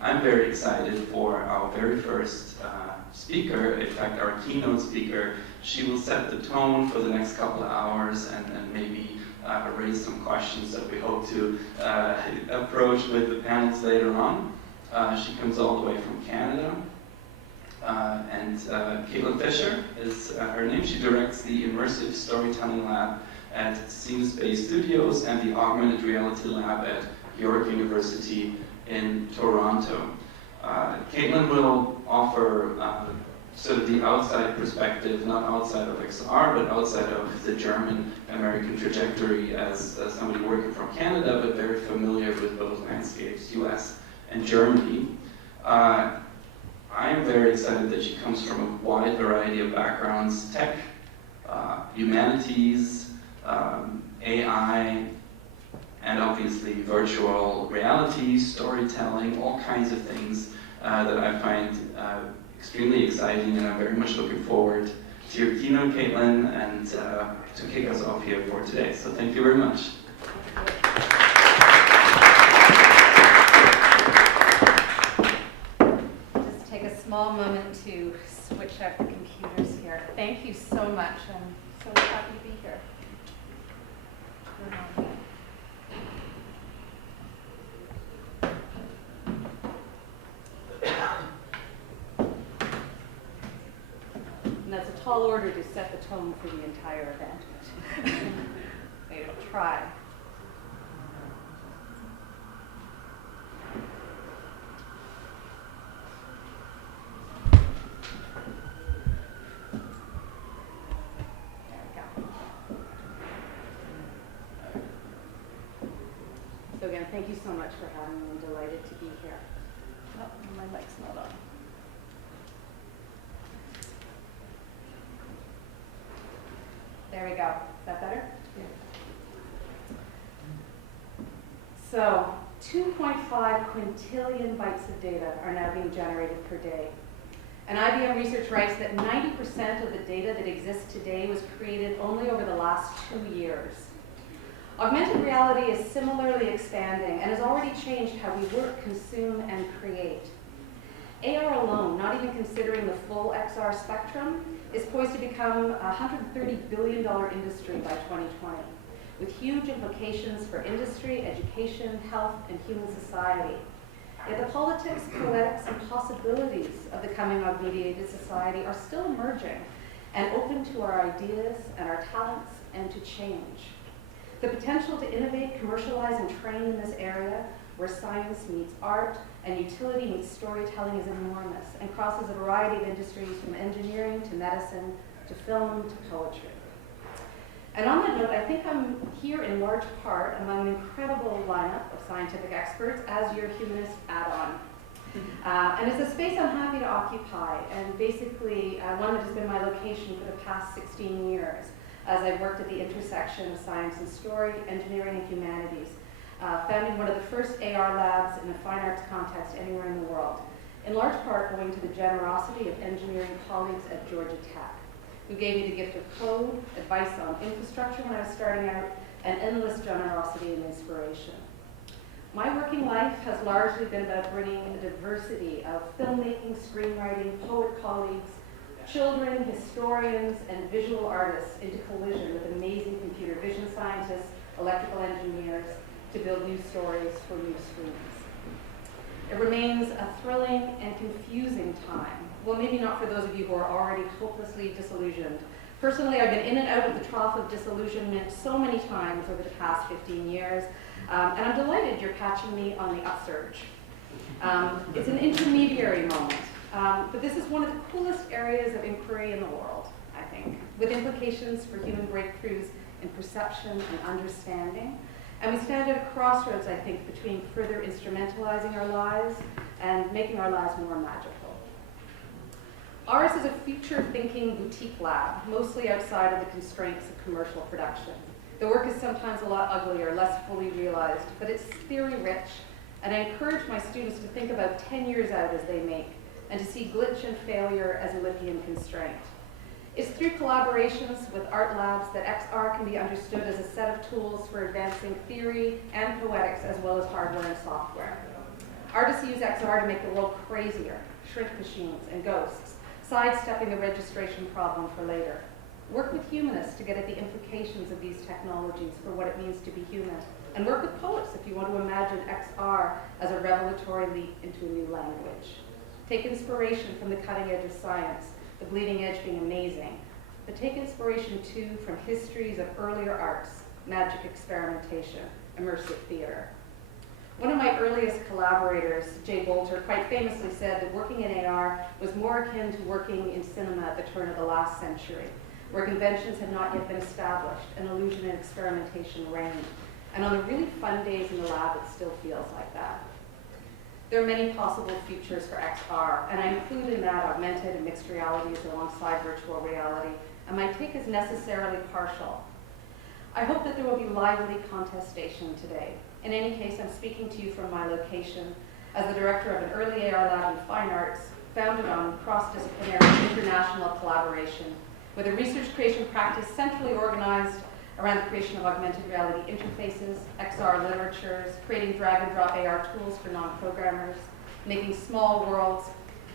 I'm very excited for our very first speaker, in fact our keynote speaker. She will set the tone for the next couple of hours and maybe raise some questions that we hope to approach with the panels later on. She comes all the way from Canada. And Caitlin Fisher is her name. She directs the Immersive Storytelling Lab at Space Studios and the Augmented Reality Lab at York University in Toronto. Caitlin will offer sort of the outside perspective, not outside of XR, but outside of the German-American trajectory as somebody working from Canada, but very familiar with both landscapes, US and Germany. I am very excited that she comes from a wide variety of backgrounds: tech, humanities, AI, and obviously virtual reality, storytelling, all kinds of things that I find extremely exciting, and I'm very much looking forward to your keynote, Caitlin, and to kick us off here for today. So thank you very much. Small moment to switch up the computers here. Thank you so much. I'm so happy to be here. And that's a tall order to set the tone for the entire event. Way to try. So again, thank you so much for having me. I'm delighted to be here. Oh, my mic's not on. There we go. Is that better? Yeah. So 2.5 quintillion bytes of data are now being generated per day. And IBM research writes that 90% of the data that exists today was created only over the last 2 years. Augmented reality is similarly expanding and has already changed how we work, consume, and create. AR alone, not even considering the full XR spectrum, is poised to become a $130 billion industry by 2020, with huge implications for industry, education, health, and human society. Yet the politics, poetics, and possibilities of the coming aug-mediated society are still emerging and open to our ideas and our talents and to change. The potential to innovate, commercialize, and train in this area, where science meets art and utility meets storytelling, is enormous and crosses a variety of industries, from engineering to medicine to film to poetry. And on that note, I think I'm here in large part among an incredible lineup of scientific experts as your humanist add-on. And it's a space I'm happy to occupy, and basically one that has been my location for the past 16 years, as I've worked at the intersection of science and story, engineering and humanities, founding one of the first AR labs in a fine arts context anywhere in the world, in large part owing to the generosity of engineering colleagues at Georgia Tech, who gave me the gift of code, advice on infrastructure when I was starting out, and endless generosity and inspiration. My working life has largely been about bringing a diversity of filmmaking, screenwriting, poet colleagues, children, historians, and visual artists into collision with amazing computer vision scientists, electrical engineers, to build new stories for new screens. It remains a thrilling and confusing time. Well, maybe not for those of you who are already hopelessly disillusioned. Personally, I've been in and out of the trough of disillusionment so many times over the past 15 years, and I'm delighted you're catching me on the upsurge. It's an intermediary moment. But this is one of the coolest areas of inquiry in the world, I think, with implications for human breakthroughs in perception and understanding. And we stand at a crossroads, I think, between further instrumentalizing our lives and making our lives more magical. Ours is a future-thinking boutique lab, mostly outside of the constraints of commercial production. The work is sometimes a lot uglier, less fully realized, but it's theory-rich, and I encourage my students to think about 10 years out as they make, and to see glitch and failure as Olympian constraint. It's through collaborations with art labs that XR can be understood as a set of tools for advancing theory and poetics, as well as hardware and software. Artists use XR to make the world crazier, shrink machines and ghosts, sidestepping the registration problem for later. Work with humanists to get at the implications of these technologies for what it means to be human. And work with poets if you want to imagine XR as a revelatory leap into a new language. Take inspiration from the cutting edge of science, the bleeding edge being amazing, but take inspiration too from histories of earlier arts, magic experimentation, immersive theater. One of my earliest collaborators, Jay Bolter, quite famously said that working in AR was more akin to working in cinema at the turn of the last century, where conventions had not yet been established and illusion and experimentation reigned. And on the really fun days in the lab, it still feels like that. There are many possible futures for XR, and I include in that augmented and mixed realities alongside virtual reality, and my take is necessarily partial. I hope that there will be lively contestation today. In any case, I'm speaking to you from my location as the director of an early AR lab in fine arts founded on cross-disciplinary international collaboration with a research creation practice centrally organized around the creation of augmented reality interfaces, XR literatures, creating drag-and-drop AR tools for non-programmers, making small worlds,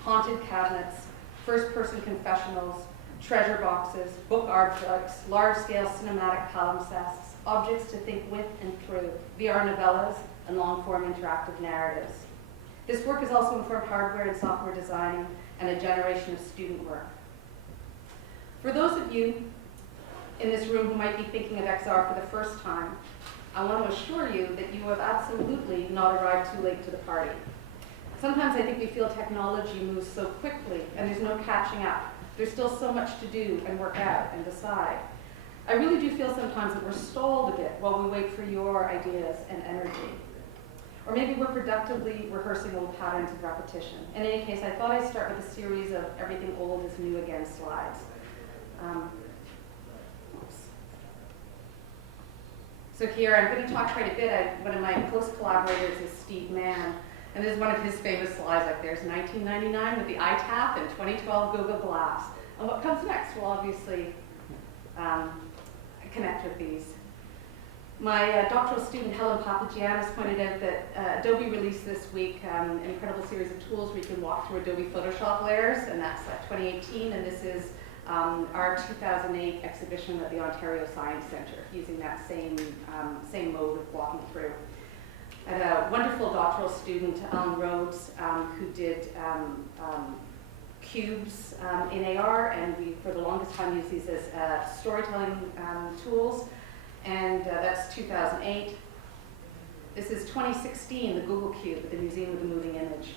haunted cabinets, first-person confessionals, treasure boxes, book objects, large-scale cinematic palimpsests, objects to think with and through, VR novellas, and long-form interactive narratives. This work has also informed hardware and software designing and a generation of student work. For those of you in this room who might be thinking of XR for the first time, I want to assure you that you have absolutely not arrived too late to the party. Sometimes I think we feel technology moves so quickly and there's no catching up. There's still so much to do and work out and decide. I really do feel sometimes that we're stalled a bit while we wait for your ideas and energy. Or maybe we're productively rehearsing old patterns of repetition. In any case, I thought I'd start with a series of everything old is new again slides. So here, I'm going to talk quite a bit. One of my close collaborators is Steve Mann, and this is one of his famous slides. Like there's 1999 with the iTap and 2012 Google Glass. And what comes next will obviously connect with these. My doctoral student, Helen Papagiannis, pointed out that Adobe released this week an incredible series of tools where you can walk through Adobe Photoshop layers, and that's 2018, and this is our 2008 exhibition at the Ontario Science Centre, using that same mode of walking through. I had a wonderful doctoral student, Alan Rhodes, who did cubes in AR, and we, for the longest time, used these as storytelling tools, and that's 2008. This is 2016, the Google Cube at the Museum of the Moving Image.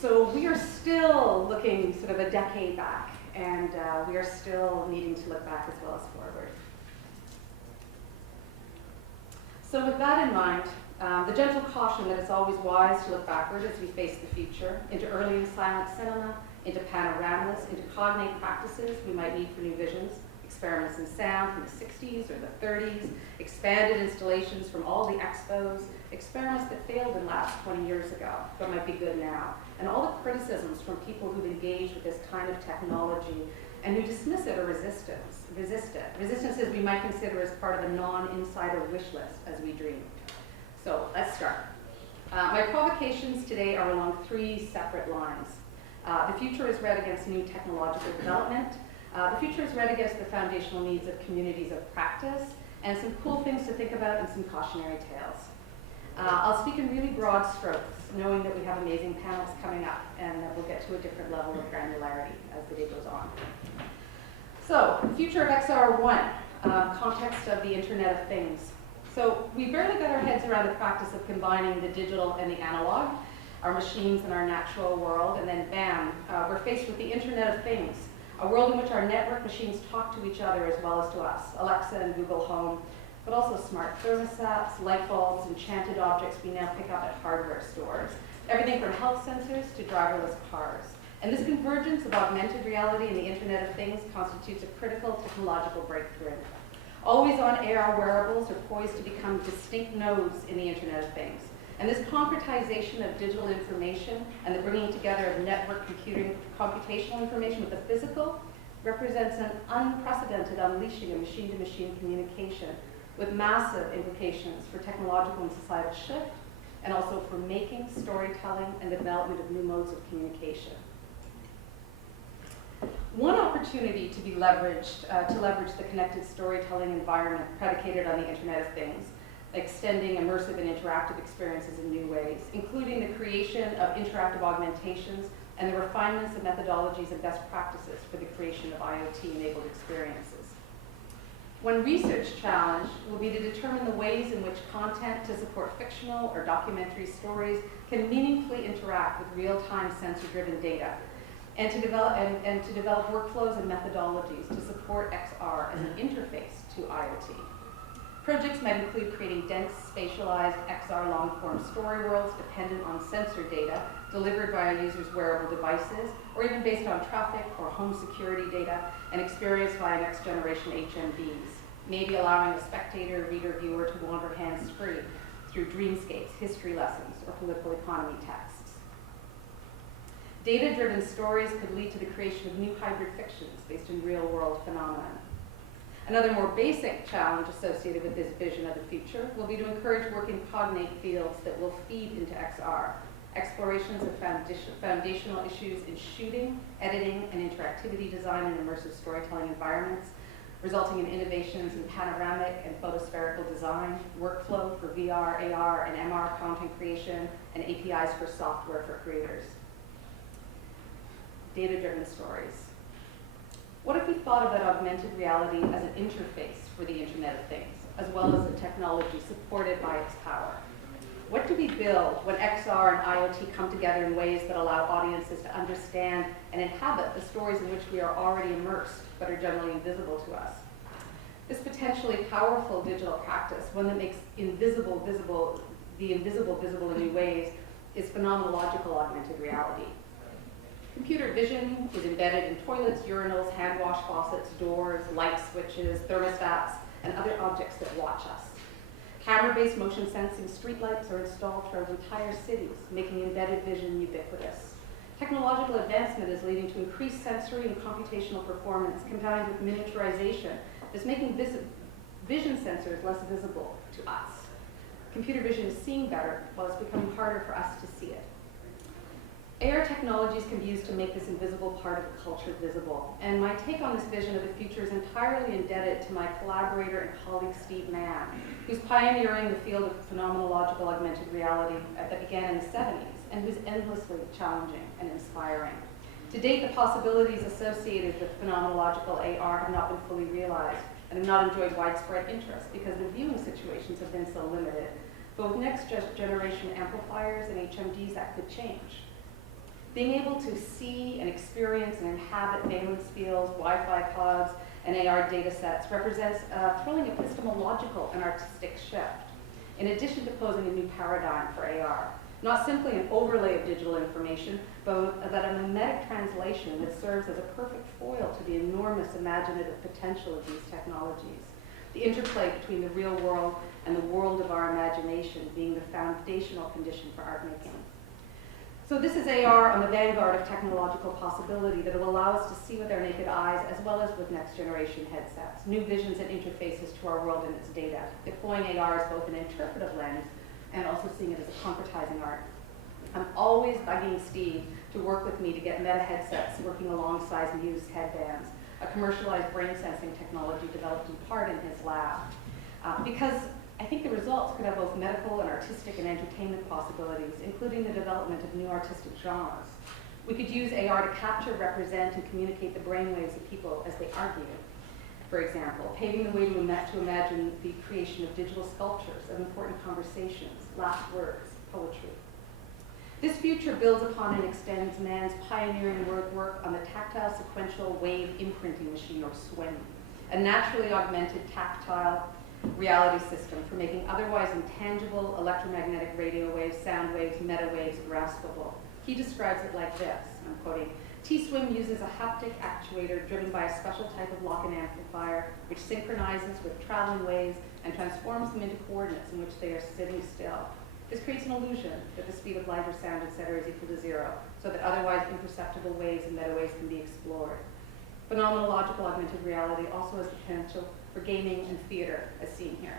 So we are still looking sort of a decade back, and we are still needing to look back as well as forward. So with that in mind, the gentle caution that it's always wise to look backward as we face the future, into early and silent cinema, into panoramas, into cognate practices we might need for new visions, experiments in sound from the 60s or the 30s, expanded installations from all the expos, experiments that failed in labs 20 years ago but might be good now, and all the criticisms from people who've engaged with this kind of technology and who dismiss it or resist it. Resistances we might consider as part of a non-insider wish list as we dream. So let's start. My provocations today are along three separate lines. The future is read against new technological development. The future is read against the foundational needs of communities of practice, and some cool things to think about and some cautionary tales. I'll speak in really broad strokes, knowing that we have amazing panels coming up, and that we'll get to a different level of granularity as the day goes on. So, the future of XR1, context of the Internet of Things. So, we barely got our heads around the practice of combining the digital and the analog, our machines and our natural world, and then bam, we're faced with the Internet of Things, a world in which our network machines talk to each other as well as to us, Alexa and Google Home, but also smart thermostats, light bulbs, enchanted objects we now pick up at hardware stores, everything from health sensors to driverless cars. And this convergence of augmented reality and the Internet of Things constitutes a critical technological breakthrough. Always-on AR wearables are poised to become distinct nodes in the Internet of Things. And this concretization of digital information and the bringing together of network computing, computational information with the physical represents an unprecedented unleashing of machine-to-machine communication with massive implications for technological and societal shift, and also for making, storytelling, and the development of new modes of communication. One opportunity to be leveraged, to leverage the connected storytelling environment predicated on the Internet of Things, extending immersive and interactive experiences in new ways, including the creation of interactive augmentations and the refinements of methodologies and best practices for the creation of IoT-enabled experiences. One research challenge will be to determine the ways in which content to support fictional or documentary stories can meaningfully interact with real-time sensor-driven data, and to develop workflows and methodologies to support XR as an interface to IoT. Projects might include creating dense, spatialized XR long-form story worlds dependent on sensor data delivered via users' wearable devices, or even based on traffic or home security data and experienced via next-generation HMDs, maybe allowing a spectator, reader, viewer to wander hands-free through dreamscapes, history lessons, or political economy texts. Data-driven stories could lead to the creation of new hybrid fictions based in real-world phenomena. Another more basic challenge associated with this vision of the future will be to encourage work in cognate fields that will feed into XR. Explorations of foundational issues in shooting, editing, and interactivity design in immersive storytelling environments, resulting in innovations in panoramic and photospherical design, workflow for VR, AR, and MR content creation, and APIs for software for creators. Data-driven stories. What if we thought about augmented reality as an interface for the Internet of Things, as well as the technology supported by its power? What do we build when XR and IoT come together in ways that allow audiences to understand and inhabit the stories in which we are already immersed, but are generally invisible to us? This potentially powerful digital practice, one that makes the invisible visible in new ways, is phenomenological augmented reality. Computer vision is embedded in toilets, urinals, hand wash faucets, doors, light switches, thermostats, and other objects that watch us. Camera-based motion sensing streetlights are installed throughout entire cities, making embedded vision ubiquitous. Technological advancement is leading to increased sensory and computational performance combined with miniaturization that's making vision sensors less visible to us. Computer vision is seeing better, while it's becoming harder for us to see it. AR technologies can be used to make this invisible part of the culture visible. And my take on this vision of the future is entirely indebted to my collaborator and colleague Steve Mann, who's pioneering the field of phenomenological augmented reality that began in the 70s and who's endlessly challenging and inspiring. To date, the possibilities associated with phenomenological AR have not been fully realized and have not enjoyed widespread interest because the viewing situations have been so limited. But with next generation amplifiers and HMDs, that could change. Being able to see and experience and inhabit valence fields, Wi-Fi pods, and AR data sets represents a thrilling epistemological and artistic shift, in addition to posing a new paradigm for AR. Not simply an overlay of digital information, but a mimetic translation that serves as a perfect foil to the enormous imaginative potential of these technologies. The interplay between the real world and the world of our imagination being the foundational condition for art making. So this is AR on the vanguard of technological possibility that will allow us to see with our naked eyes as well as with next generation headsets, new visions and interfaces to our world and its data, deploying AR as both an interpretive lens and also seeing it as a concretizing art. I'm always bugging Steve to work with me to get meta headsets working alongside Muse headbands, a commercialized brain sensing technology developed in part in his lab. Because I think the results could have both medical and artistic and entertainment possibilities, including the development of new artistic genres. We could use AR to capture, represent, and communicate the brainwaves of people as they argue. For example, paving the way to imagine the creation of digital sculptures of important conversations, last words, poetry. This future builds upon and extends man's pioneering work on the tactile sequential wave imprinting machine, or SWIM, a naturally augmented tactile reality system for making otherwise intangible electromagnetic radio waves, sound waves, meta waves graspable. He describes it like this, I'm quoting, T-SWIM uses a haptic actuator driven by a special type of lock-in amplifier which synchronizes with traveling waves and transforms them into coordinates in which they are sitting still. This creates an illusion that the speed of light or sound, etc. is equal to 0, so that otherwise imperceptible waves and meta waves can be explored. Phenomenological augmented reality also has the potential for gaming and theater, as seen here.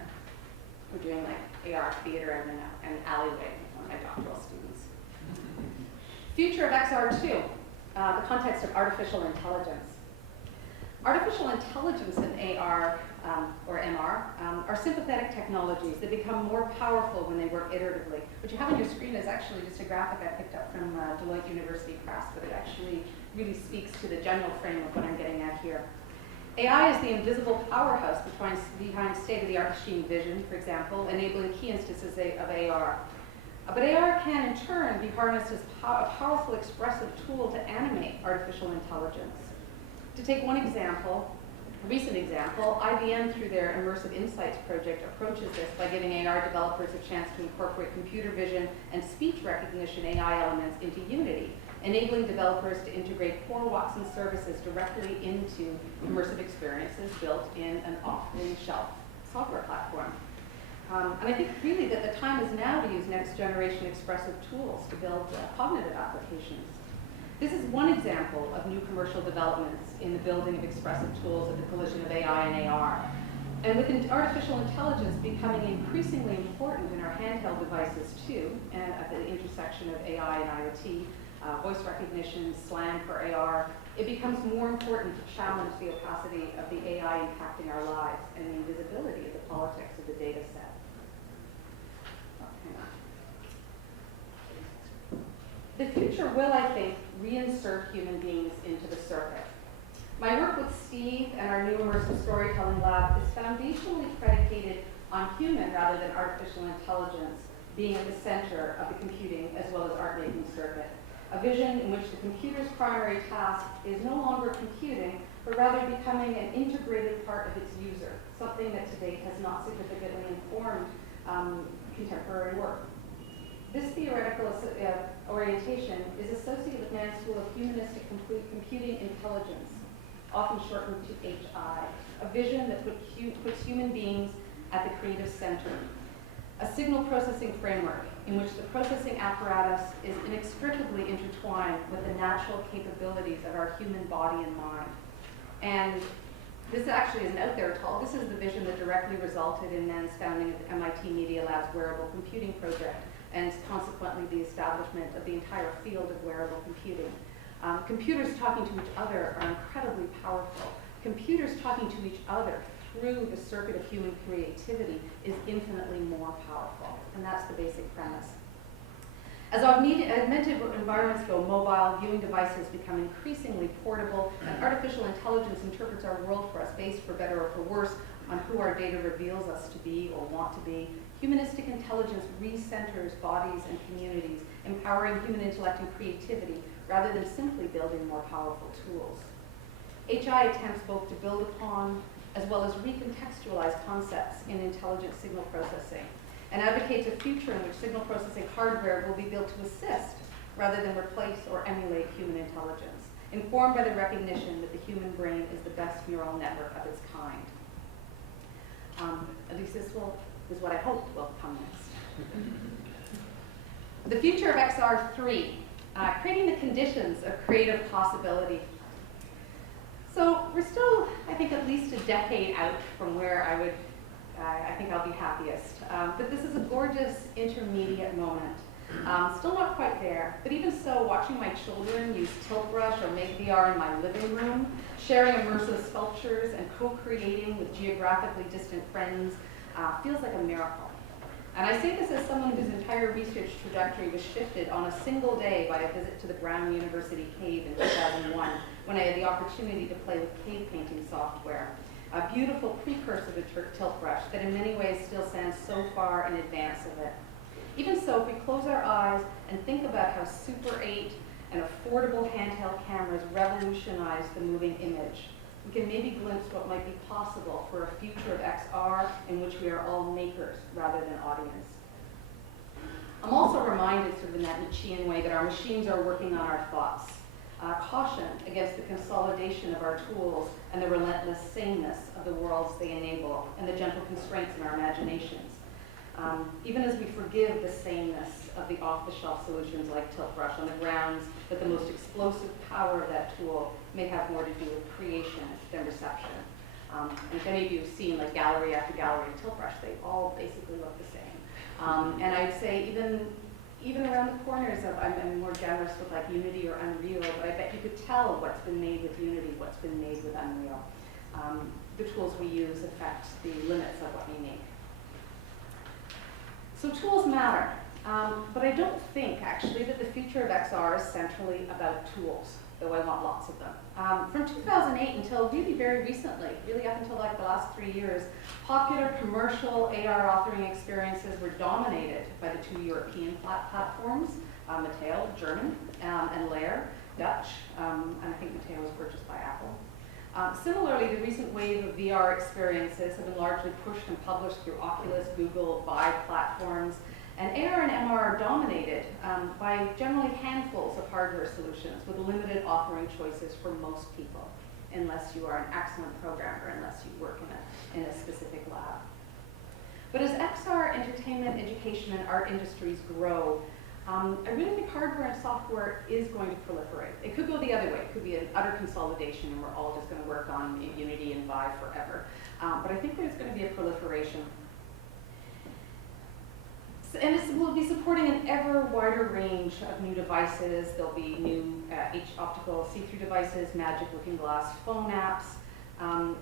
We're doing like AR theater in an alleyway Future of XR2, the context of artificial intelligence. Artificial intelligence and AR, or MR, are sympathetic technologies that become more powerful when they work iteratively. What you have on your screen is actually just a graphic I picked up from Deloitte University Press, but it actually really speaks to the general frame of what I'm getting at here. AI is the invisible powerhouse behind state-of-the-art machine vision, for example, enabling key instances of AR. But AR can, in turn, be harnessed as a powerful expressive tool to animate artificial intelligence. To take one example, a recent example, IBM, through their Immersive Insights project, approaches this by giving AR developers a chance to incorporate computer vision and speech recognition AI elements into Unity, enabling developers to integrate core Watson services directly into immersive experiences built in an off-the-shelf software platform. And I think really that the time is now to use next-generation expressive tools to build cognitive applications. This is one example of new commercial developments in the building of expressive tools at the collision of AI and AR. And with artificial intelligence becoming increasingly important in our handheld devices too, and at the intersection of AI and IoT, voice recognition, slang for AR, it becomes more important to challenge the opacity of the AI impacting our lives and the invisibility of the politics of the data set. The future will, I think, reinsert human beings into the circuit. My work with Steve and our new immersive storytelling lab is foundationally predicated on human rather than artificial intelligence being at the center of the computing as well as art-making circuit. A vision in which the computer's primary task is no longer computing, but rather becoming an integrated part of its user, something that to date has not significantly informed contemporary work. This theoretical orientation is associated with Mann's School of Humanistic Computing Intelligence, often shortened to HI, a vision that puts human beings at the creative center. A signal processing framework in which the processing apparatus is inextricably intertwined with the natural capabilities of our human body and mind. And this actually isn't out there at all. This is the vision that directly resulted in Mann's founding of the MIT Media Lab's wearable computing project, and consequently the establishment of the entire field of wearable computing. Computers talking to each other are incredibly powerful. Computers talking to each other through the circuit of human creativity is infinitely more powerful, and that's the basic premise. As augmented environments go mobile, viewing devices become increasingly portable, and artificial intelligence interprets our world for us based, for better or for worse, on who our data reveals us to be or want to be. Humanistic intelligence recenters bodies and communities, empowering human intellect and creativity rather than simply building more powerful tools. HI attempts both to build upon as well as recontextualize concepts in intelligent signal processing, and advocates a future in which signal processing hardware will be built to assist rather than replace or emulate human intelligence, informed by the recognition that the human brain is the best neural network of its kind. At least this is what I hope will come next. The future of XR3, creating the conditions of creative possibility. So we're still, I think, at least a decade out from where I think I'll be happiest. But this is a gorgeous intermediate moment. Still not quite there, but even so, watching my children use Tilt Brush or Make VR in my living room, sharing immersive sculptures and co-creating with geographically distant friends feels like a miracle. And I say this as someone whose entire research trajectory was shifted on a single day by a visit to the Brown University cave in 2001, when I had the opportunity to play with cave painting software, a beautiful precursor to Tilt Brush that in many ways still stands so far in advance of it. Even so, if we close our eyes and think about how Super 8 and affordable handheld cameras revolutionized the moving image, we can maybe glimpse what might be possible for a future of XR in which we are all makers rather than audience. I'm also reminded, sort of in that Nietzschean way, that our machines are working on our thoughts. Caution against the consolidation of our tools and the relentless sameness of the worlds they enable and the gentle constraints in our imaginations. Even as we forgive the sameness of the off-the-shelf solutions like Tilt Brush on the grounds that the most explosive power of that tool may have more to do with creation than reception. And if any of you have seen like gallery after gallery of Tilt Brush, they all basically look the same. And I'd say even around the corners of, I'm more generous with like Unity or Unreal, but I bet you could tell what's been made with Unity, what's been made with Unreal. The tools we use affect the limits of what we make. So tools matter, but I don't think actually that the future of XR is centrally about tools, though I want lots of them. From 2008 until really very recently, really up until like the last 3 years, popular commercial AR authoring experiences were dominated by the two European platforms, Mateo, German, and Lair, Dutch, and I think Mateo was purchased by Apple. Similarly, the recent wave of VR experiences have been largely pushed and published through Oculus, Google, Vive platforms, and AR and MR are dominated by generally handfuls of hardware solutions with limited authoring choices for most people, unless you are an excellent programmer, unless you work in a specific lab. But as XR, entertainment, education, and art industries grow, I really think hardware and software is going to proliferate. It could go the other way. It could be an utter consolidation and we're all just going to work on Unity and Vive forever. But I think there's going to be a proliferation. And we'll be supporting an ever wider range of new devices. There'll be new optical see-through devices, magic looking glass phone apps,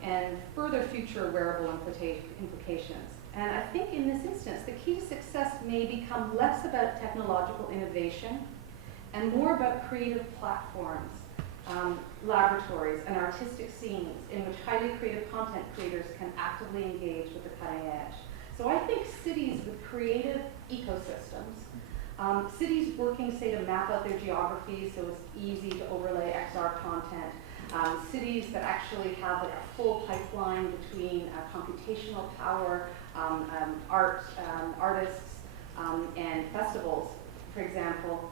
and further future wearable implications. And I think in this instance, the key to success may become less about technological innovation and more about creative platforms, laboratories, and artistic scenes in which highly creative content creators can actively engage with the cutting edge. So I think cities with creative ecosystems, cities working, say, to map out their geography so it's easy to overlay XR content, cities that actually have like a full pipeline between computational power, artists, and festivals, for example,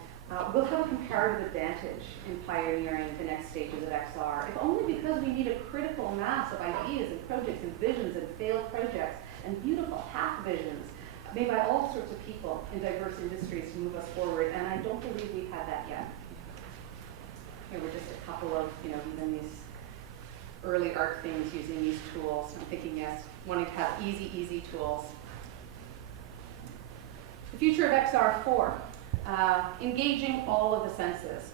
will have a comparative advantage in pioneering the next stages of XR, if only because we need a critical mass of ideas and projects and visions and failed projects and beautiful hack visions made by all sorts of people in diverse industries to move us forward, and I don't believe we've had that yet. Here were just a couple of, even these early art things using these tools. I'm thinking, yes, wanting to have easy tools. The future of XR4, engaging all of the senses.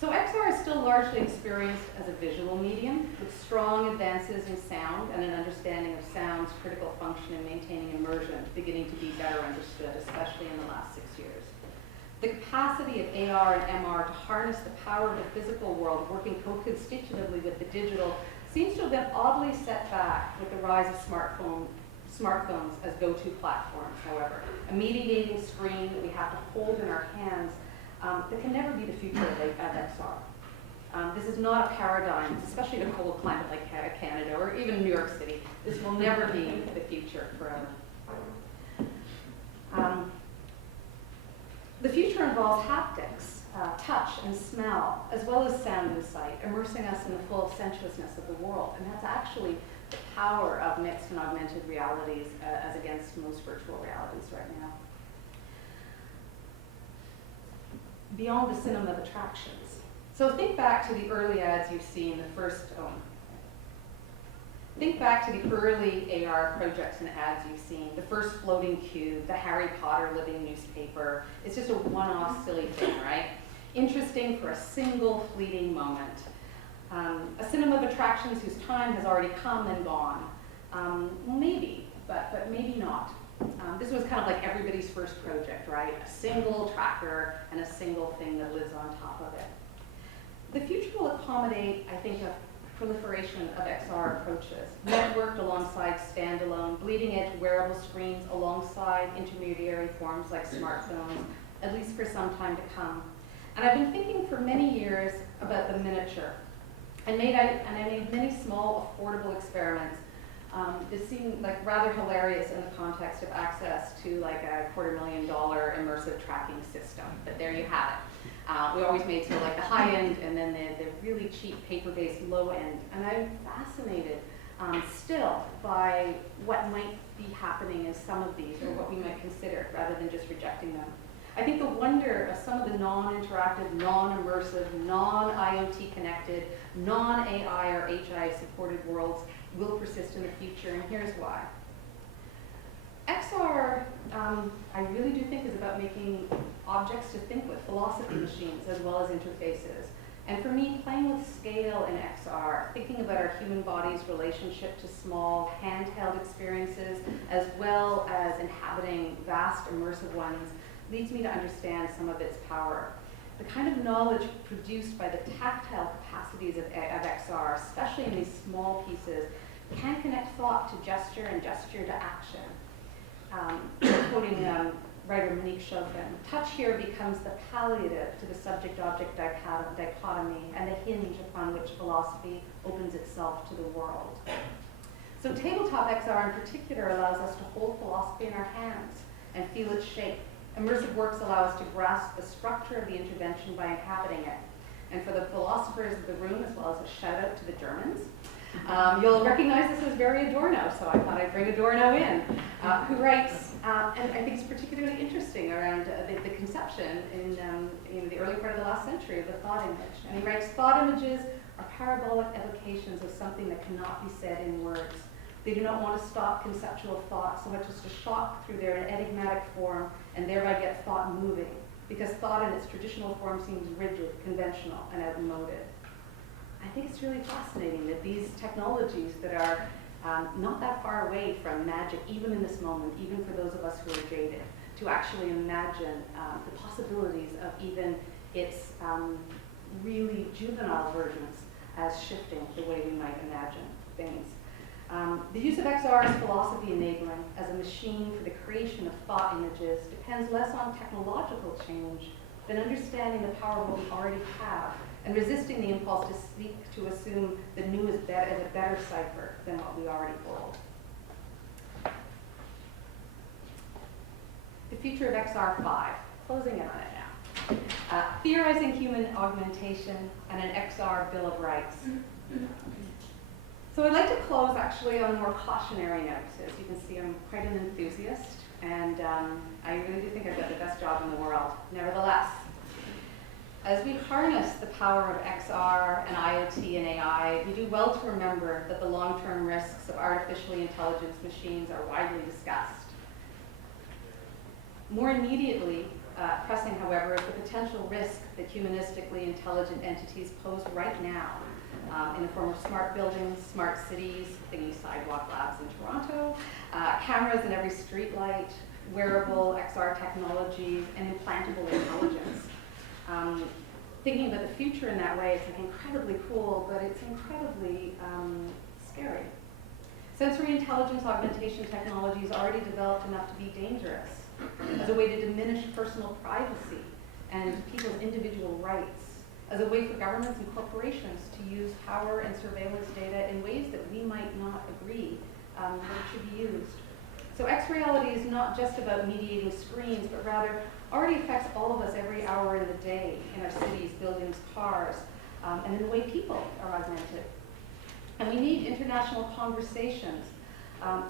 So XR is still largely experienced as a visual medium with strong advances in sound and an understanding of sound's critical function in maintaining immersion beginning to be better understood, especially in the last 6 years. The capacity of AR and MR to harness the power of the physical world working co-constitutively with the digital seems to have been oddly set back with the rise of smartphones as go-to platforms, however. A mediating screen that we have to hold in our hands that can never be the future of XR. This is not a paradigm, especially in a cold climate like Canada or even New York City. This will never be the future forever. The future involves haptics, touch and smell, as well as sound and sight, immersing us in the full sensuousness of the world. And that's actually the power of mixed and augmented realities as against most virtual realities right now. Beyond the cinema of attractions. So think back to the early ads you've seen, think back to the early AR projects and ads you've seen, the first floating cube, the Harry Potter living newspaper. It's just a one-off silly thing, right? Interesting for a single fleeting moment. A cinema of attractions whose time has already come and gone. Maybe, but maybe not. This was kind of like everybody's first project, right? A single tracker and a single thing that lives on top of it. The future will accommodate, I think, a proliferation of XR approaches, networked alongside standalone, bleeding-edge wearable screens alongside intermediary forms like smartphones, at least for some time to come. And I've been thinking for many years about the miniature, and I made many small, affordable experiments. It seemed like rather hilarious in the context of access to like a $250,000 immersive tracking system, but there you have it. We always made sort of like the high end and then the really cheap paper-based low end. And I'm fascinated still by what might be happening in some of these or what we might consider rather than just rejecting them. I think the wonder of some of the non-interactive, non-immersive, non-IoT connected, non-AI or HI supported worlds will persist in the future, and here's why. XR I really do think is about making objects to think with, philosophy machines, as well as interfaces. And for me, playing with scale in XR, thinking about our human body's relationship to small handheld experiences, as well as inhabiting vast immersive ones, leads me to understand some of its power. The kind of knowledge produced by the tactile capacities of XR, especially in these small pieces, can connect thought to gesture and gesture to action. Quoting writer Monique Chauffin, touch here becomes the palliative to the subject-object dichotomy and the hinge upon which philosophy opens itself to the world. So tabletop XR in particular allows us to hold philosophy in our hands and feel its shape. Immersive works allow us to grasp the structure of the intervention by inhabiting it. And for the philosophers of the room, as well as a shout out to the Germans, you'll recognize this as very Adorno, so I thought I'd bring Adorno in, who writes, and I think it's particularly interesting around the conception in the early part of the last century of the thought image. And he writes, thought images are parabolic evocations of something that cannot be said in words. They do not want to stop conceptual thought so much as to shock through their enigmatic form and thereby get thought moving, because thought in its traditional form seems rigid, conventional, and outmoded. I think it's really fascinating that these technologies that are not that far away from magic, even in this moment, even for those of us who are jaded, to actually imagine the possibilities of even its really juvenile versions as shifting the way we might imagine things. The use of XR as philosophy enabling, as a machine for the creation of thought images, depends less on technological change than understanding the power of what we already have and resisting the impulse to seek to assume the new is a better cipher than what we already hold. The future of XR5, closing in on it now. Theorizing human augmentation and an XR Bill of Rights. So I'd like to close actually on a more cautionary note. As you can see, I'm quite an enthusiast, and I really do think I've got the best job in the world. Nevertheless, as we harness the power of XR and IoT and AI, we do well to remember that the long-term risks of artificially intelligent machines are widely discussed. More immediately pressing, however, is the potential risk that humanistically intelligent entities pose right now in the form of smart buildings, smart cities, thingy sidewalk labs in Toronto, cameras in every streetlight, wearable XR technologies, and implantable intelligence. Thinking about the future in that way, it's like incredibly cool, but it's incredibly scary. Sensory intelligence augmentation technology is already developed enough to be dangerous as a way to diminish personal privacy and people's individual rights, as a way for governments and corporations to use power and surveillance data in ways that we might not agree that it should be used. So X-reality is not just about mediating screens, but rather already affects all of us every hour in the day in our cities, buildings, cars, and in the way people are augmented. And we need international conversations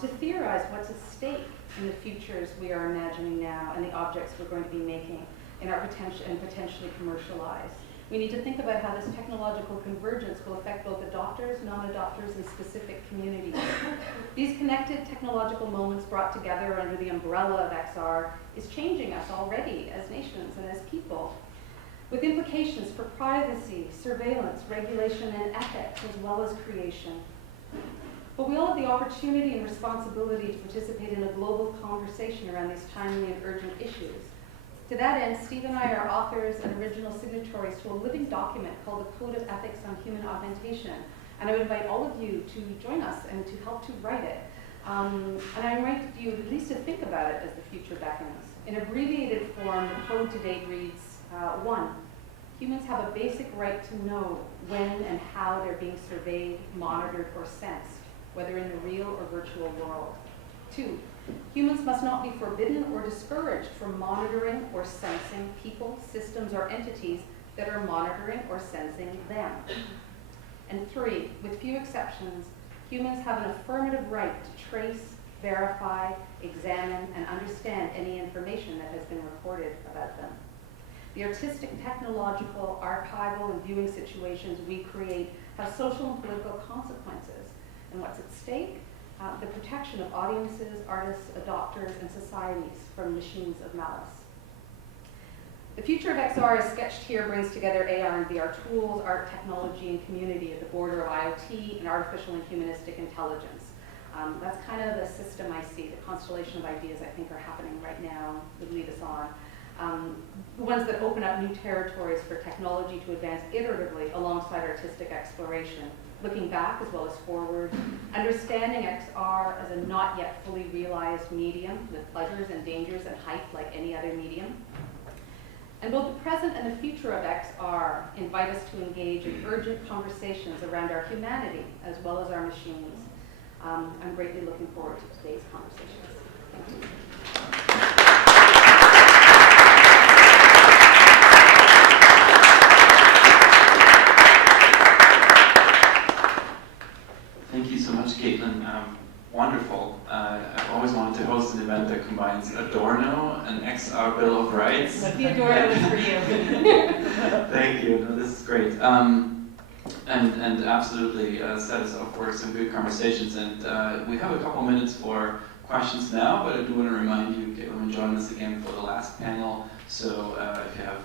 to theorize what's at stake in the futures we are imagining now and the objects we're going to be making in our potentially commercialize. We need to think about how this technological convergence will affect both adopters, non-adopters, and specific communities. These connected technological moments brought together under the umbrella of XR is changing us already as nations and as people, with implications for privacy, surveillance, regulation, and ethics, as well as creation. But we all have the opportunity and responsibility to participate in a global conversation around these timely and urgent issues. To that end, Steve and I are authors and original signatories to a living document called the Code of Ethics on Human Augmentation. And I would invite all of you to join us and to help to write it. And I invite you at least to think about it as the future beckons. In abbreviated form, the code to date reads, 1, humans have a basic right to know when and how they're being surveyed, monitored, or sensed, whether in the real or virtual world. 2, humans must not be forbidden or discouraged from monitoring or sensing people, systems, or entities that are monitoring or sensing them. And 3, with few exceptions, humans have an affirmative right to trace, verify, examine, and understand any information that has been recorded about them. The artistic, technological, archival, and viewing situations we create have social and political consequences. And what's at stake? the protection of audiences, artists, adopters, and societies from machines of malice. The future of XR, as sketched here, brings together AR and VR tools, art, technology, and community at the border of IoT and artificial and humanistic intelligence. That's kind of the system I see, the constellation of ideas I think are happening right now would lead us on. The ones that open up new territories for technology to advance iteratively alongside artistic exploration, looking back as well as forward, understanding XR as a not yet fully realized medium with pleasures and dangers and hype like any other medium. And both the present and the future of XR invite us to engage in urgent conversations around our humanity as well as our machines. I'm greatly looking forward to today's conversations. Thank you. Thank you so much, Caitlin. Wonderful. I've always wanted to host an event that combines Adorno and XR Bill of Rights. The Adorno is for you. Thank you. No, this is great. And absolutely set us up for some good conversations. And we have a couple minutes for questions now, but I do want to remind you, Caitlin will join us again for the last panel. So if you have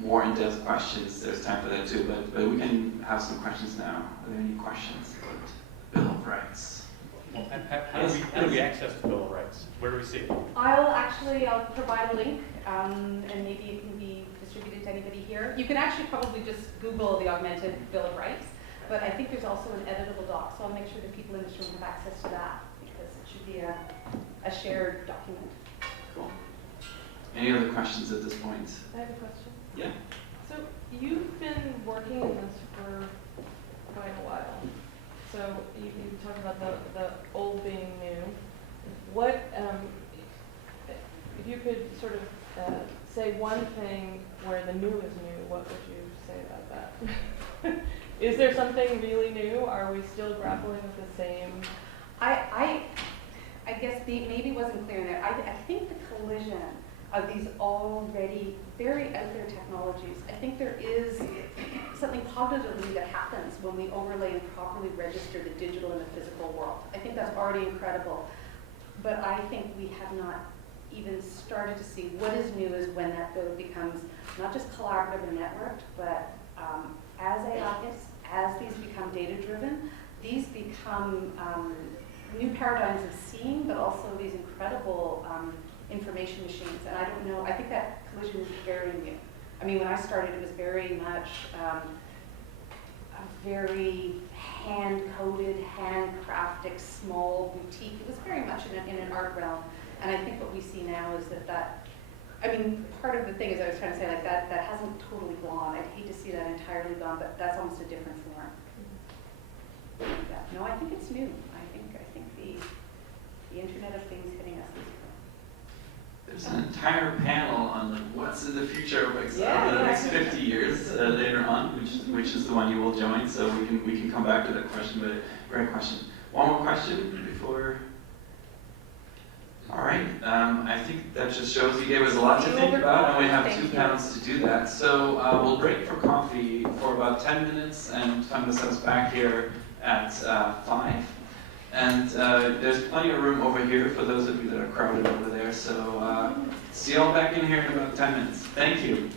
more in-depth questions, there's time for that too. But we can have some questions now. Are there any questions about Bill of Rights? Well, how do we access the Bill of Rights? Where do we see it? I'll provide a link, and maybe it can be distributed to anybody here. You can actually probably just Google the Augmented Bill of Rights, but I think there's also an editable doc, so I'll make sure that people in this room have access to that, because it should be a shared document. Cool. Any other questions at this point? I have a question. Yeah. So you've been working on this for quite a while. So you talked about the old being new. What, if you could sort of say one thing where the new is new, what would you say about that? Is there something really new? Are we still grappling with the same? I guess maybe wasn't clear in there. I think the collision of these already very out there technologies, I think there is something cognitively that happens when we overlay and properly register the digital and the physical world. I think that's already incredible. But I think we have not even started to see what is new is when that becomes not just collaborative and networked, but as AIs, as these become data-driven, these become new paradigms of seeing, but also these incredible information machines. And I don't know, I think that collision is very new. I mean, when I started, it was very much a very hand-coded, handcrafted, small boutique. It was very much in an art realm. And I think what we see now is that I mean, part of the thing is I was trying to say, like, that hasn't totally gone. I'd hate to see that entirely gone, but that's almost a different form. Yeah. No, I think it's new. I think the Internet of Things hitting us is There's an entire panel on like what's in the future of XR for the next 50 years later on, which is the one you will join. So we can come back to that question. But great question. One more question before. All right. I think that just shows you gave us a lot to think about, and we have two panels to do that. So we'll break for coffee for about 10 minutes, and time to set us back here at 5. And there's plenty of room over here for those of you that are crowded over there. So see you all back in here in about 10 minutes. Thank you.